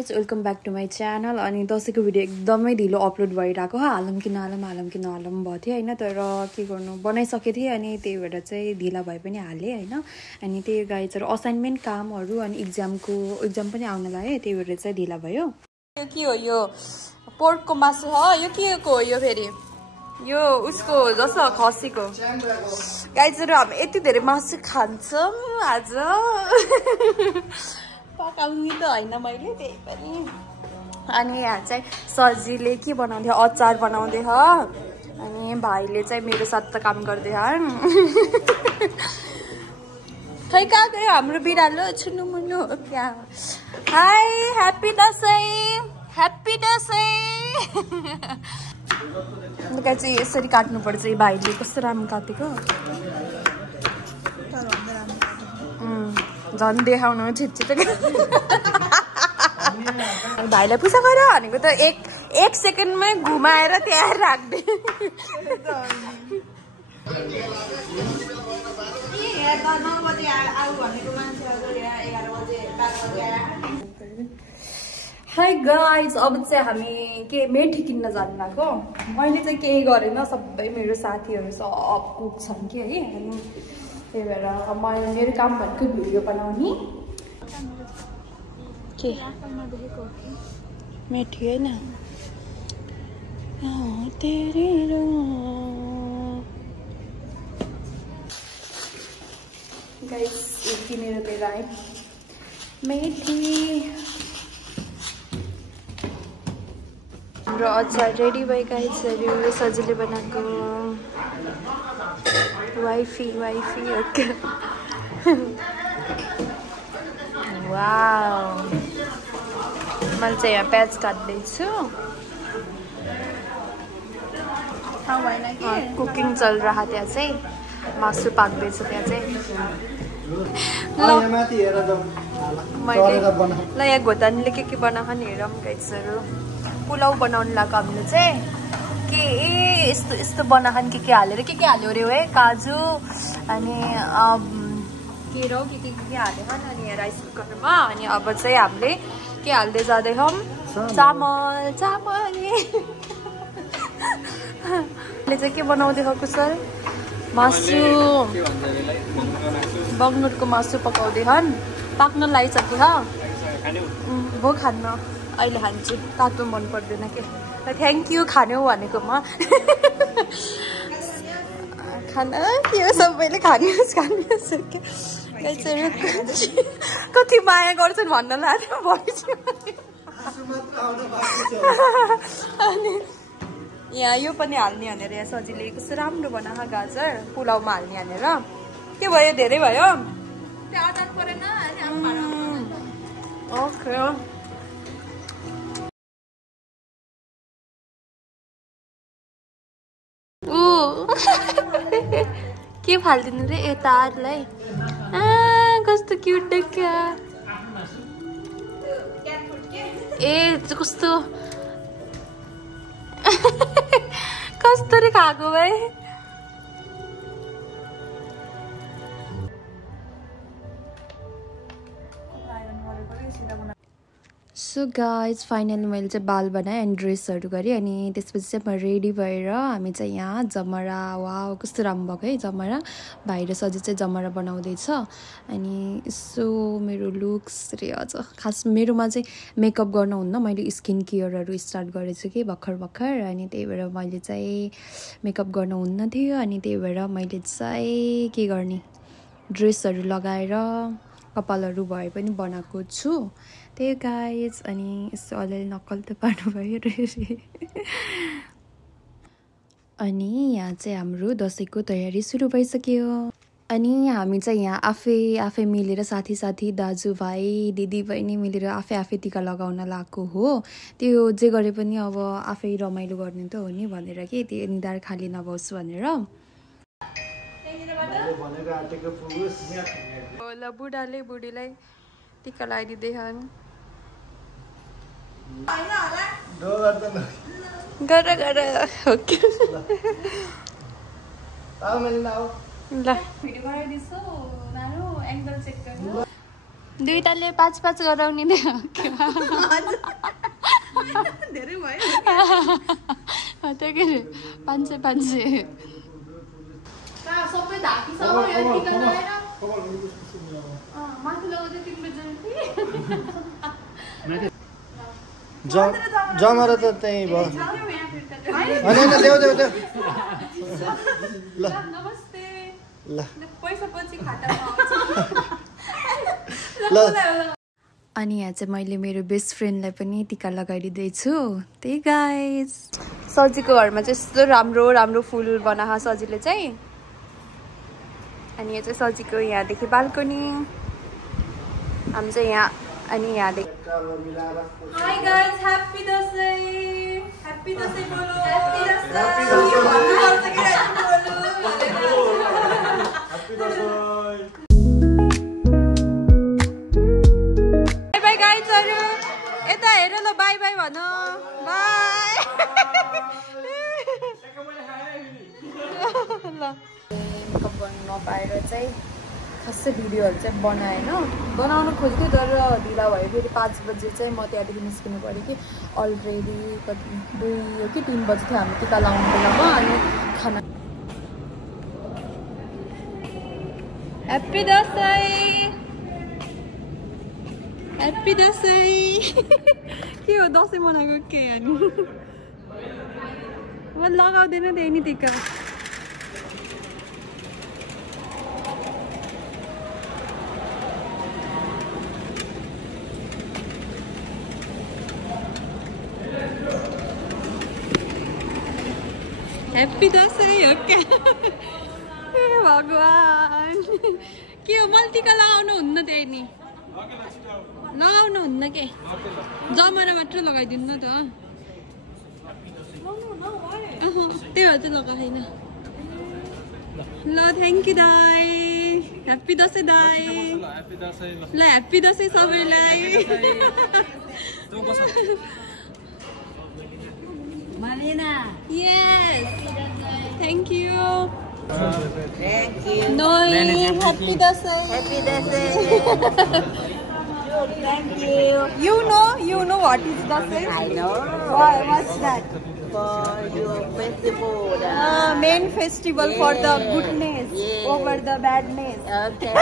Guys welcome back to my channel. अनि दसैँको video एकदमै ढिलो अपलोड भइरहेको हालौँ कि नहालौँ भयो थियो होइन। तर के गर्नु बनाइसकेको थिएँ अनि त्यही भएर चाहिँ ढिला भए पनि हालेँ होइन। अनि त्यही गाइजहरू असाइनमेन्ट कामहरू अनि इक्जाम पनि आउन लाग्यो, त्यही भएर चाहिँ ढिला भयो। यो के हो? यो पोर्कको मासु हो। यो के को हो? यो फेरि यो उसको जस्तो खसीको। गाइजहरू हामी यति धेरै मासु खान्छौँ आज। पकाउने त होइन मैले, त्यही पनि। अनि यहाँ चाहिँ सजिले के बनाउँदै अचार बनाउँदै हो। अनि भाइले चाहिँ मेरो साथ त काम गर्दै खै कहाँ गयो हाम्रो बिरालो? छुनु मुनु हो क्या? High, happy Dashain, happy Dashain. चाहिँ यसरी काट्नुपर्छ। भाइले कस्तो राम्रो काटेको, झन् देखाउनु छिटो। भाइलाई पुसा गर भनेको त एक सेकेन्डमै घुमाएर त्यहाँ राख्दै। हाई गाइज, अब चाहिँ हामी के मेथी किन्न जानु भएको। मैले चाहिँ केही गरेन, सबै मेरो साथीहरू सब कुक छन् कि है। अनि त्यही भएर मेरो काम भनेको भिडियो बनाउने। के मेथी होइन गाइस, यो किनेर लिएर आएँ मेथी। हाम्रो अचार रेडी भयो गाइसहरू, सजिलै बनाएको। Wifey okay. वाउ, मैले चाहिँ यहाँ प्याज काट्दैछु। कुकिङ चल रहा, त्यहाँ चाहिँ मासु पाक्दैछ। त्यहाँ चाहिँ ल यहाँ घोतानीले के बनाएको नि हेरौँ गाइसहरू। पुलाउ बनाउनु लाग्यो हामीले चाहिँ। के यस्तो बनाएको के हालेर के हाल्यो अरे है? काजु अनि केरा के हालेको नि। अनि राइस कुकरमा। अनि अब चाहिँ हामीले के हाल्दै जाँदैछौँ? चामल। चाहिँ के बनाउँदै हो कुशल? मासु, बङ्गुरको मासु पकाउँदै हन्। पाक्न लागिसक्यो ह? भो खान्न, अहिले खान्छु। तातो मन पर्दैन के। थ्याङ्क यू खानु भनेको म। खाना के हो? सबैले खानुहोस् के। कति माया गर्छन् भन्न लाग्यो। अनि यहाँ यो पनि हाल्ने भनेर यहाँ सजिलै कस्तो राम्रो बनाएको गाजर पुलाउमा हाल्ने भनेर। के भयो? धेरै भयो? ओके। के फालिदिनु रे यतालाई? कस्तो क्युट देखियो। ए कस्तो कसरी खाएको भाइ? सो गाइज फाइनली मैले चाहिँ बाल बनाएँ अनि ड्रेसहरू गरेँ। अनि त्यसपछि चाहिँ म रेडी भएर हामी चाहिँ यहाँ जमरा, वाउ कस्तो राम्रो भएको है जमरा। भाइ र सजी चाहिँ जमरा बनाउँदैछ। अनि यसो मेरो लुक्स रे अझ खास मेरोमा चाहिँ मेकअप गर्न हुन्न। मैले स्किन केयरहरू स्टार्ट गरेछु कि भर्खर। अनि त्यही भएर मैले चाहिँ मेकअप गर्न हुन्न थियो। अनि त्यही भएर मैले चाहिँ के गर्ने, ड्रेसहरू लगाएर कपालहरू भए पनि बनाएको छु। त्यही गाइज। अनि यसो अलिअलि नक्कल त पार्नु भयो रे। अनि यहाँ चाहिँ हाम्रो दसैँको तयारी सुरु भइसक्यो। अनि हामी चाहिँ यहाँ आफै मिलेर साथी दाजुभाइ दिदीबहिनी मिलेर आफै टिका लगाउन लागेको हो। त्यो जे गरे पनि अब आफै रमाइलो गर्ने त हो नि भनेर के, त्यो निधार खाली नभओस् भनेर। ल बुढाले बुढीलाई टिका लगाइदिँदै छन्। गर ओके। ल भिडियो बनाइदिन्छु नानु, एङ्गल चेक गर्नु। दुईटाले 5-5 गराउने नै हो धेरै भयो त्यो के अरे 500 सबै धाकिसक्यो यो टिका लगाएर माथि लगाउँदै तिम्रो जमरा त त्यही भयो होइन देऊ ल नमस्ते ल पैसा पछि खातामा आउँछ ल अनि यहाँ चाहिँ मैले मेरो बेस्ट फ्रेन्डलाई पनि टिका लगाइदिँदैछु त्यही गाइस सजीको घरमा चाहिँ यस्तो राम्रो फुल बनाएको सजीले चाहिँ अनि यो चाहिँ सजीको यहाँदेखि बाल्कनी हामी चाहिँ यहाँ अनि यहाँदेखि हाई गाइस ह्याप्पी दसैँ बोलो बाई गाइजहरु यता हेर ल बाई भन बाई ल मेकअप गर्नु नपाएर चाहिँ खासै भिडियोहरू चाहिँ बनाएन बनाउनु खोज्थेँ तर ढिला भयो फेरि 5 बजे चाहिँ म त्यहाँदेखि निस्किनु पऱ्यो कि अलरेडी कति 2 हो कि 3 बजी थियो हामी टिका लाउनु बेलामा अनि खाना ह्याप्पी दसैँ के हो दसैँ मनाएको के अनि म लगाउँदैन त्यही नि टिका ह्याप्पी दसैँ हो क्या ए भगवान् के हो मैले टिका लगाउनु हुन्न त्यही नि लगाउनु हुन्न के जमरा मात्र लगाइदिनु न त त्यही भएर चाहिँ लगाएन ल थ्याङ्क यू दाई ह्याप्पी दसैँ दाई ल ह्याप्पी दसैँ सबैलाई Yes. Thank you. Noi, happy Dasai. Happy Dasai. Thank you. You know what is Dasai? I know. What's that? For your festival. Main festival for the goodness over the badness. Okay.